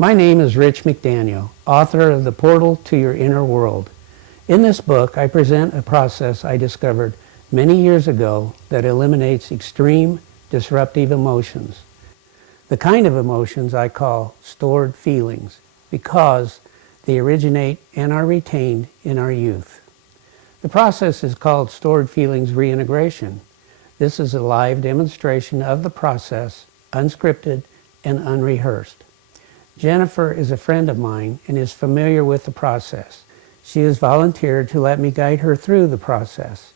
My name is Rich McDaniel, author of The Portal to Your Inner World. In this book, I present a process I discovered many years ago that eliminates extreme, disruptive emotions. The kind of emotions I call stored feelings because they originate and are retained in our youth. The process is called stored feelings reintegration. This is a live demonstration of the process, unscripted and unrehearsed. Jennifer is a friend of mine and is familiar with the process. She has volunteered to let me guide her through the process.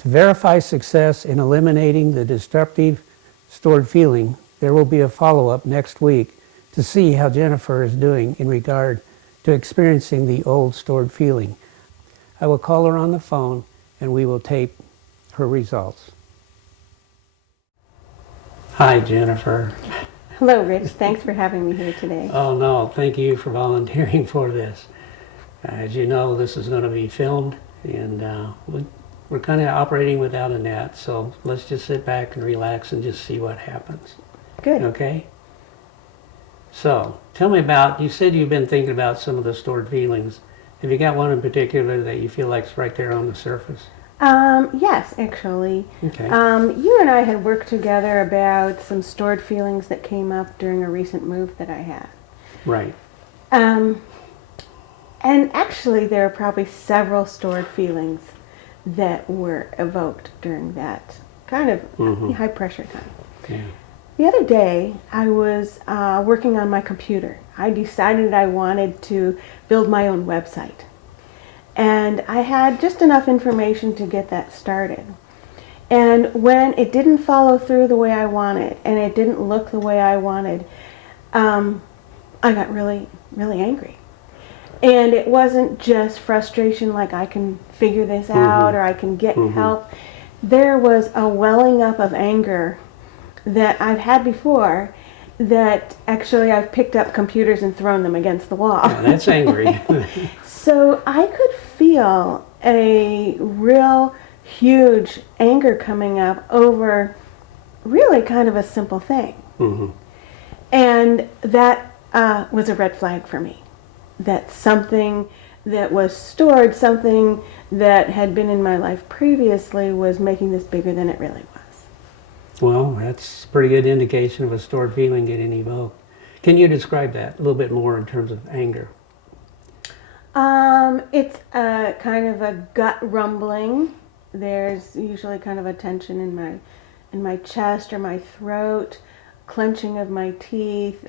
To verify success in eliminating the destructive stored feeling, there will be a follow-up next week to see how Jennifer is doing in regard to experiencing the old stored feeling. I will call her on the phone and we will tape her results. Hi, Jennifer. Hello, Rich. Thanks for having me here today. Oh no, thank you for volunteering for this. As you know, this is going to be filmed and we're kind of operating without a net, so let's just sit back and relax and just see what happens. Good. Okay? So, tell me about, you said you've been thinking about some of the stored feelings. Have you got one in particular that you feel like is right there on the surface? Yes, actually. Okay. You and I had worked together about some stored feelings that came up during a recent move that I had. Right. And actually, there are probably several stored feelings that were evoked during that kind of high pressure time. Yeah. The other day, I was working on my computer. I decided I wanted to build my own website. And I had just enough information to get that started. And when it didn't follow through the way I wanted, and it didn't look the way I wanted, I got really, really angry. And it wasn't just frustration like I can figure this out or I can get help. There was a welling up of anger that I've had before, that actually I've picked up computers and thrown them against the wall. Yeah, that's angry. So I could feel a real huge anger coming up over really kind of a simple thing. And that was a red flag for me. That something that was stored, something that had been in my life previously, was making this bigger than it really was. Well, that's a pretty good indication of a stored feeling getting evoked. Can you describe that a little bit more in terms of anger? It's a kind of a gut rumbling. There's usually kind of a tension in my chest or my throat, clenching of my teeth,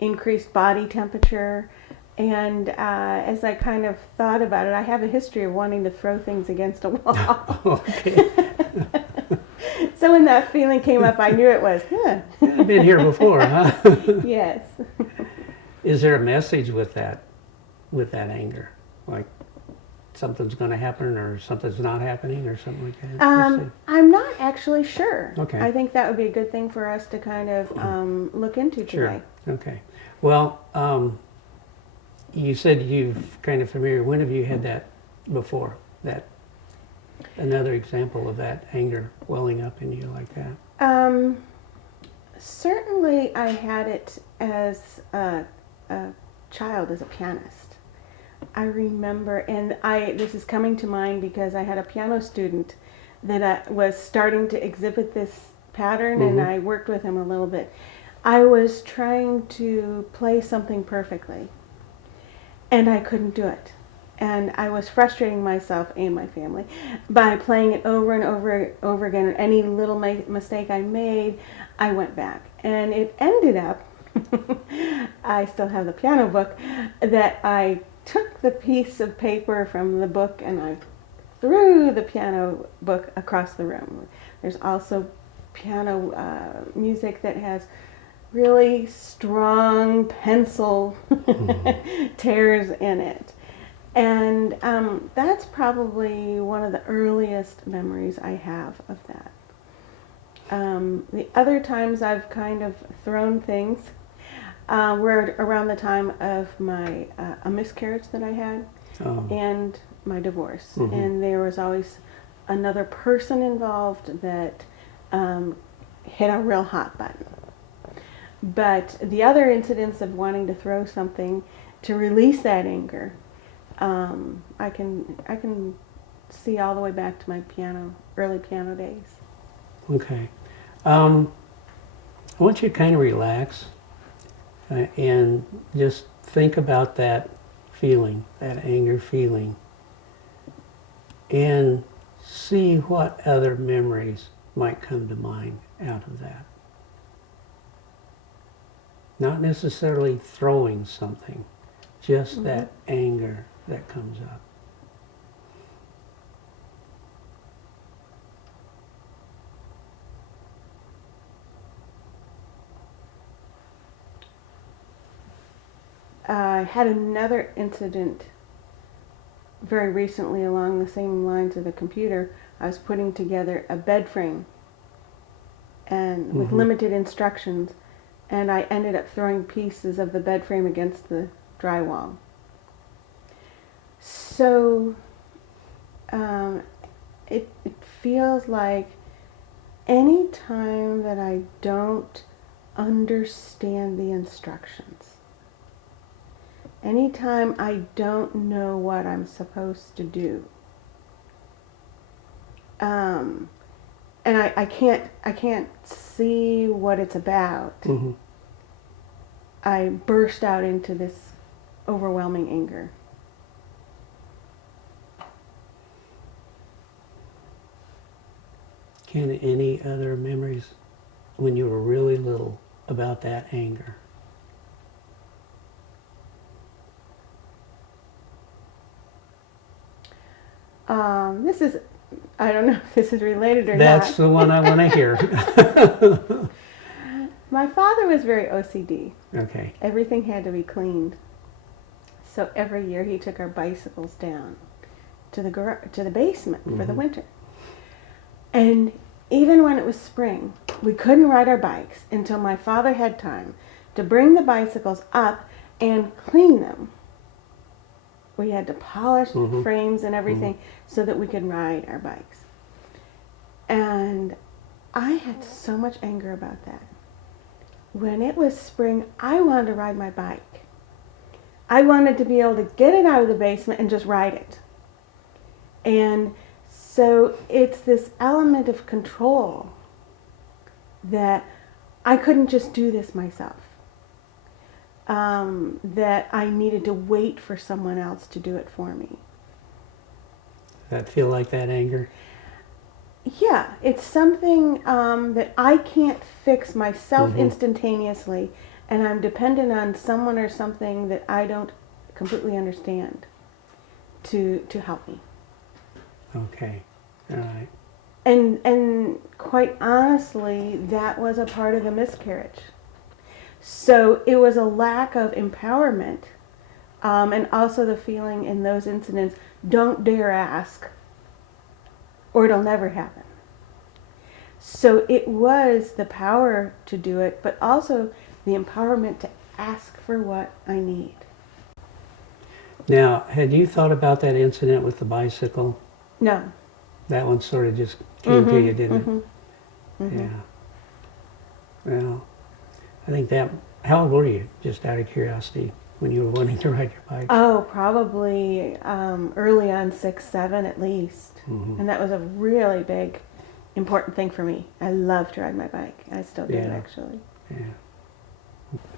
increased body temperature. And as I kind of thought about it, I have a history of wanting to throw things against a wall. Okay. So when that feeling came up, I knew it was, I've been here before, huh? Yes. Is there a message with that anger? Like something's going to happen or something's not happening or something like that? I'm not actually sure. Okay. I think that would be a good thing for us to kind of look into today. Sure. Okay. Well, you said you've kind of familiar. When have you had that before? That another example of that anger welling up in you like that? Certainly I had it as a child, as a pianist. I remember, and this is coming to mind because I had a piano student that was starting to exhibit this pattern, and I worked with him a little bit. I was trying to play something perfectly, and I couldn't do it. And I was frustrating myself and my family by playing it over and over again. And any little mistake I made, I went back. And it ended up, I still have the piano book, that I took the piece of paper from the book and I threw the piano book across the room. There's also piano music that has really strong pencil tears in it. And that's probably one of the earliest memories I have of that. The other times I've kind of thrown things were around the time of my a miscarriage that I had and my divorce. And there was always another person involved that hit a real hot button. But the other incidents of wanting to throw something to release that anger, I can see all the way back to my early piano days. Okay. I want you to kind of relax and just think about that feeling, that anger feeling, and see what other memories might come to mind out of that. Not necessarily throwing something, just that anger that comes up. I had another incident very recently along the same lines of the computer. I was putting together a bed frame and with limited instructions, and I ended up throwing pieces of the bed frame against the drywall. So it feels like any time that I don't understand the instructions, anytime I don't know what I'm supposed to do, and I can't see what it's about, I burst out into this overwhelming anger. Can any other memories when you were really little about that anger? This is, I don't know if this is related or That's not. the one I want to hear. My father was very OCD. Okay. Everything had to be cleaned. So every year he took our bicycles down to the basement for the winter. And even when it was spring, we couldn't ride our bikes until my father had time to bring the bicycles up and clean them. We had to polish the frames and everything so that we could ride our bikes. And I had so much anger about that. When it was spring, I wanted to ride my bike. I wanted to be able to get it out of the basement and just ride it. And so it's this element of control that I couldn't just do this myself. That I needed to wait for someone else to do it for me. Does that feel like that anger? Yeah, it's something that I can't fix myself instantaneously, and I'm dependent on someone or something that I don't completely understand to help me. Okay. All right. And quite honestly, that was a part of the miscarriage. So it was a lack of empowerment, and also the feeling in those incidents, don't dare ask, or it'll never happen. So it was the power to do it, but also the empowerment to ask for what I need. Now, had you thought about that incident with the bicycle? No. That one sort of just came to you, didn't it? Yeah. Well, I think that, how old were you, just out of curiosity, when you were wanting to ride your bike? Oh, probably early on, 6, 7 at least. And that was a really big, important thing for me. I love to ride my bike. I still do, actually. Yeah.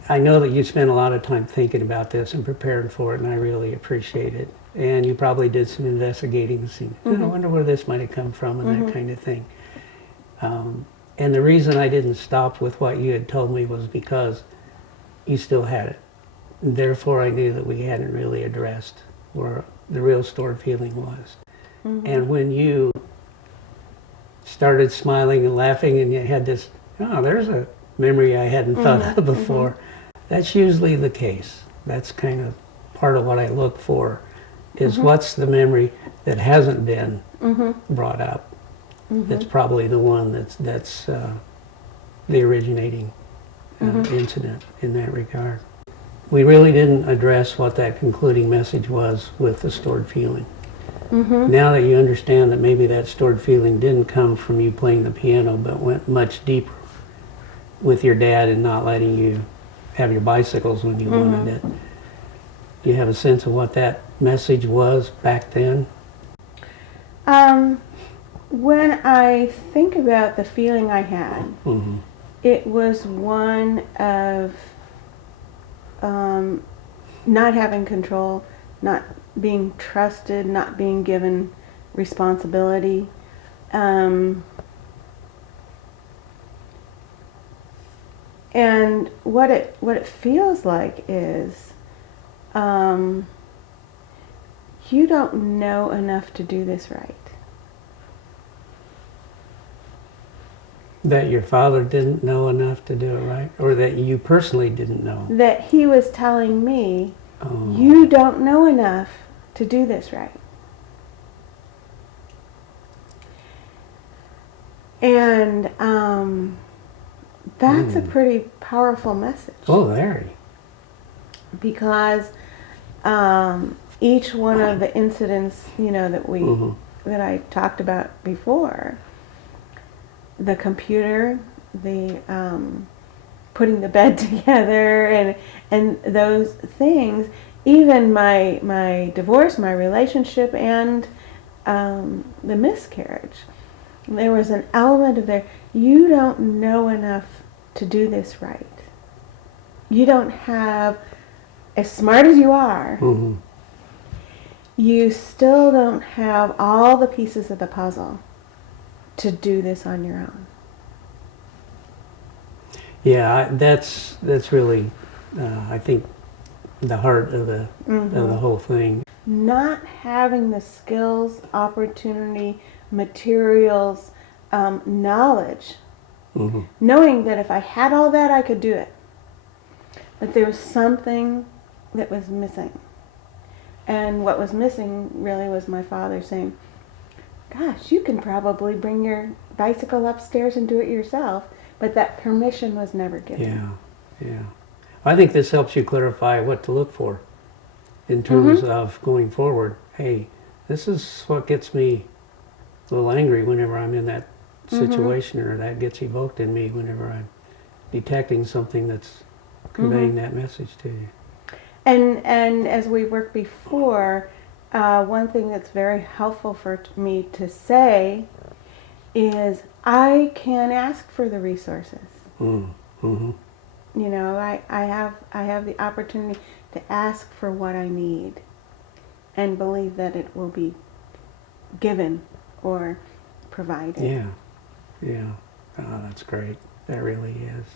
I know that you spent a lot of time thinking about this and preparing for it, and I really appreciate it. And you probably did some investigating and see, I wonder where this might have come from and that kind of thing. And the reason I didn't stop with what you had told me was because you still had it. And therefore, I knew that we hadn't really addressed where the real stored feeling was. And when you started smiling and laughing and you had this, oh, there's a memory I hadn't thought of before, that's usually the case. That's kind of part of what I look for, is what's the memory that hasn't been brought up. That's probably the one that's the originating incident in that regard. We really didn't address what that concluding message was with the stored feeling. Now that you understand that maybe that stored feeling didn't come from you playing the piano but went much deeper, with your dad and not letting you have your bicycles when you wanted it. Do you have a sense of what that message was back then? When I think about the feeling I had, Mm-hmm. it was one of not having control, not being trusted, not being given responsibility. And what it feels like is you don't know enough to do this right. That your father didn't know enough to do it right? Or that you personally didn't know? That he was telling me, Oh. you don't know enough to do this right. And that's a pretty powerful message. Oh, very. Because each one of the incidents, that I talked about before, the computer, the putting the bed together, and those things, even my divorce, my relationship, and the miscarriage, there was an element of there. You don't know enough to do this right. You don't have, as smart as you are, you still don't have all the pieces of the puzzle to do this on your own. Yeah, that's really, I think, the heart of the whole thing. Not having the skills, opportunity, materials, knowledge, knowing that if I had all that, I could do it. But there was something that was missing. And what was missing really was my father saying, gosh, you can probably bring your bicycle upstairs and do it yourself. But that permission was never given. Yeah. I think this helps you clarify what to look for in terms of going forward. Hey, this is what gets me a little angry whenever I'm in that situation, or that gets evoked in me whenever I'm detecting something that's conveying that message to you. And as we worked before, one thing that's very helpful for me to say is I can ask for the resources. You know, I have the opportunity to ask for what I need and believe that it will be given or provided. Yeah. Oh, that's great. That really is.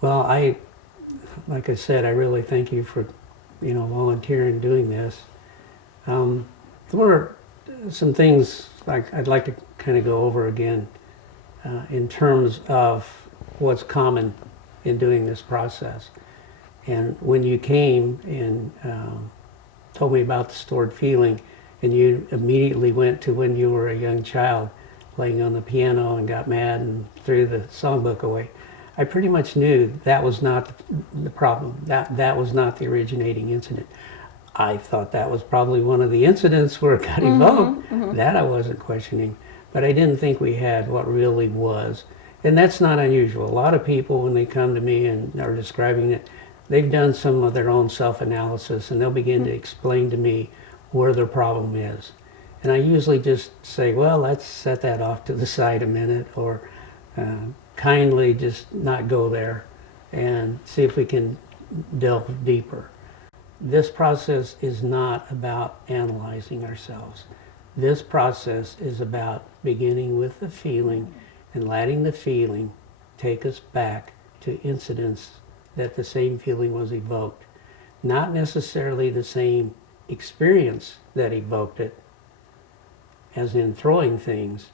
Well, like I said, I really thank you for, volunteering doing this. There were some things I'd like to kind of go over again in terms of what's common in doing this process. And when you came and told me about the stored feeling, and you immediately went to when you were a young child playing on the piano and got mad and threw the songbook away, I pretty much knew that was not the problem. That was not the originating incident. I thought that was probably one of the incidents where it got evoked. That I wasn't questioning. But I didn't think we had what really was. And that's not unusual. A lot of people, when they come to me and are describing it, they've done some of their own self-analysis, and they'll begin to explain to me where their problem is. And I usually just say, well, let's set that off to the side a minute, or kindly just not go there and see if we can delve deeper. This process is not about analyzing ourselves. This process is about beginning with the feeling and letting the feeling take us back to incidents that the same feeling was evoked. Not necessarily the same experience that evoked it, as in throwing things,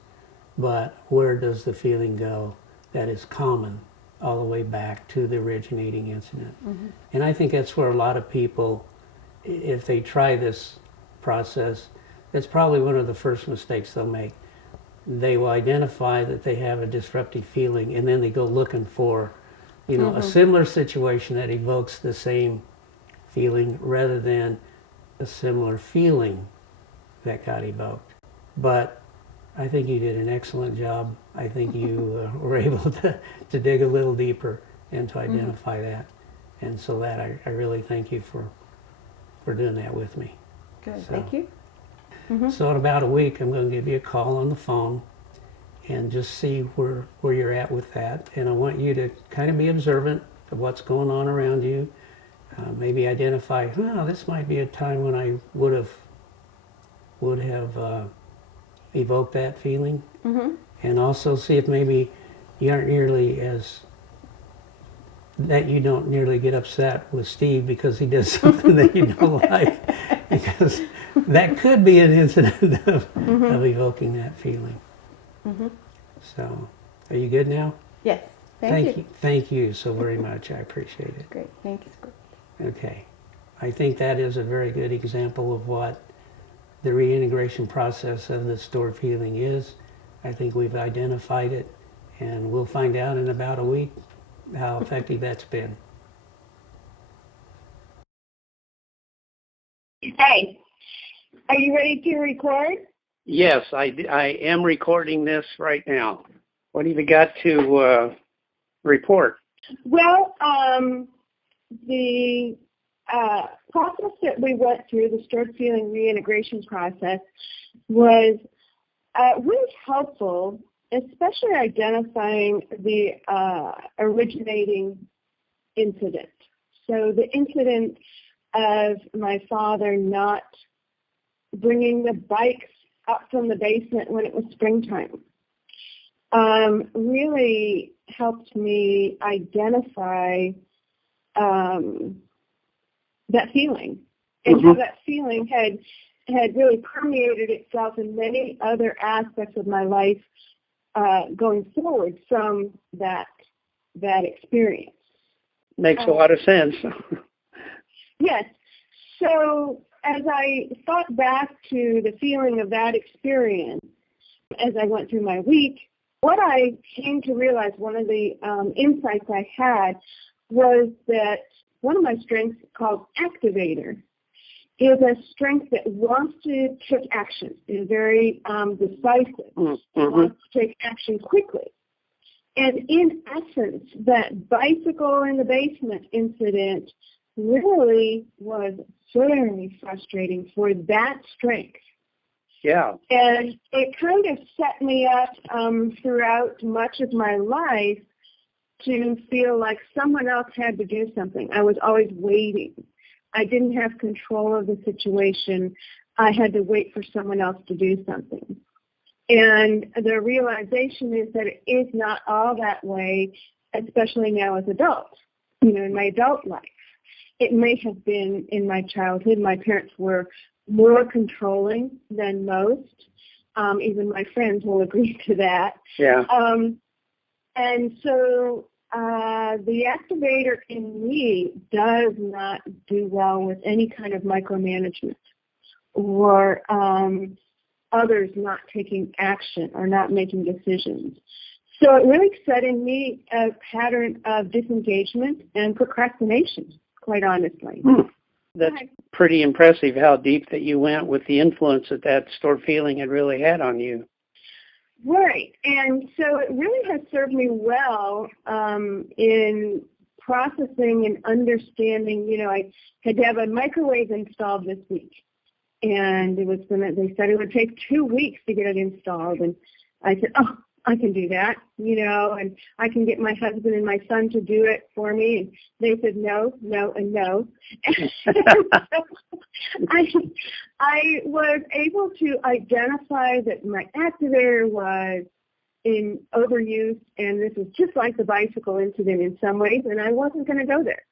but where does the feeling go that is common all the way back to the originating incident. And I think that's where a lot of people, if they try this process, that's probably one of the first mistakes they'll make. They will identify that they have a disruptive feeling, and then they go looking for, a similar situation that evokes the same feeling rather than a similar feeling that got evoked. But I think you did an excellent job. I think you were able to dig a little deeper and to identify that. And so that I really thank you for doing that with me. Good. So- Thank you. So in about a week, I'm going to give you a call on the phone and just see where you're at with that. And I want you to kind of be observant of what's going on around you. Maybe identify, well, this might be a time when I would have evoked that feeling. And also see if maybe you aren't nearly as, that you don't nearly get upset with Steve because he does something that you don't like. Because that could be an incident of evoking that feeling. So, are you good now? Yes. Thank you. Thank you so very much. I appreciate it. Great. Thank you. Okay. I think that is a very good example of what the reintegration process of the stored feeling is. I think we've identified it, and we'll find out in about a week how effective that's been. Hey, are you ready to record? Yes, I am recording this right now. What have you got to report? Well, the process that we went through, the stored feeling reintegration process, was really helpful, especially identifying the originating incident. So the incident of my father not bringing the bikes up from the basement when it was springtime really helped me identify that feeling, and how that feeling had really permeated itself in many other aspects of my life going forward from that experience. Makes a lot of sense. Yes. So as I thought back to the feeling of that experience, as I went through my week, what I came to realize, one of the insights I had, was that one of my strengths, called activator, is a strength that wants to take action, is very decisive, wants to take action quickly. And in essence, that bicycle in the basement incident really was very frustrating for that strength. Yeah. And it kind of set me up throughout much of my life to feel like someone else had to do something. I was always waiting. I didn't have control of the situation. I had to wait for someone else to do something. And the realization is that it is not all that way, especially now as adults, in my adult life. It may have been in my childhood. My parents were more controlling than most. Even my friends will agree to that. Yeah. And so the activator in me does not do well with any kind of micromanagement or others not taking action or not making decisions. So it really set in me a pattern of disengagement and procrastination, quite honestly. That's pretty impressive how deep that you went with the influence that stored feeling had really had on you. Right. And so it really has served me well in processing and understanding. I had to have a microwave installed this week. And they said it would take 2 weeks to get it installed. And I said, oh, I can do that, and I can get my husband and my son to do it for me. And they said no, no, and no. I was able to identify that my activator was in overuse, and this is just like the bicycle incident in some ways, and I wasn't going to go there.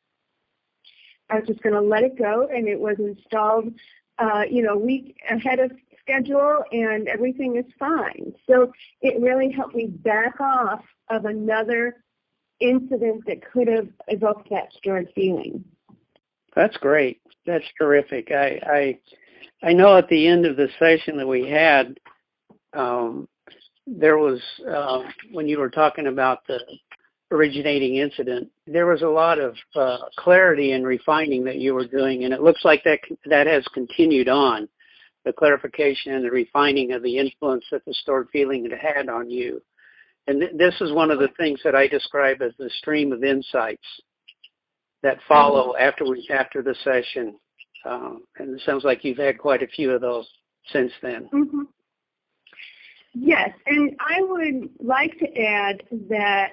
I was just going to let it go, and it was installed, a week ahead of schedule, and everything is fine. So it really helped me back off of another incident that could have evoked that stored feeling. That's great. That's terrific. I know at the end of the session that we had, there was, when you were talking about the originating incident, there was a lot of clarity and refining that you were doing, and it looks like that has continued on. the clarification and the refining of the influence that the stored feeling had on you. And this is one of the things that I describe as the stream of insights that follow after the session. And it sounds like you've had quite a few of those since then. Mm-hmm. Yes, and I would like to add that,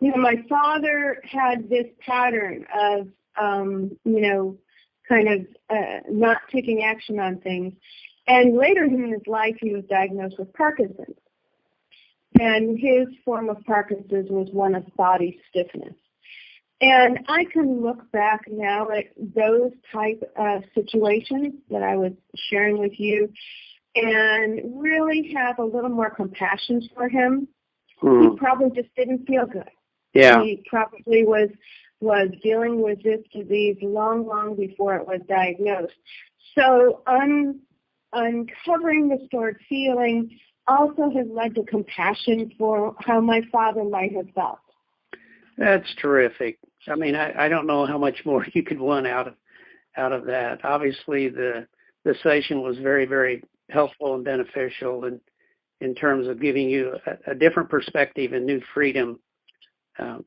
my father had this pattern of, not taking action on things. And later in his life, he was diagnosed with Parkinson's. And his form of Parkinson's was one of body stiffness. And I can look back now at those type of situations that I was sharing with you and really have a little more compassion for him. He probably just didn't feel good. Yeah. He probably was dealing with this disease long before it was diagnosed. So uncovering the stored feeling also has led to compassion for how my father might have felt. That's terrific. I mean, I don't know how much more you could want out of that. Obviously, the session was very, very helpful and beneficial in terms of giving you a different perspective and new freedom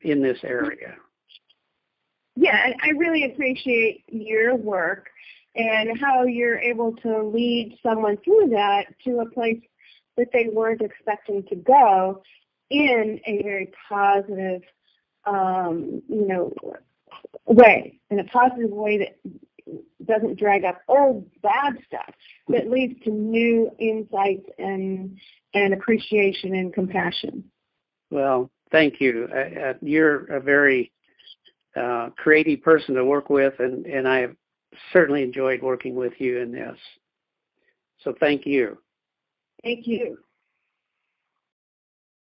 in this area. Yeah, I really appreciate your work and how you're able to lead someone through that to a place that they weren't expecting to go in a very positive, way, in a positive way that doesn't drag up old bad stuff, that leads to new insights and appreciation and compassion. Well, thank you. You're a very creative person to work with, and I have certainly enjoyed working with you in this. So thank you. Thank you.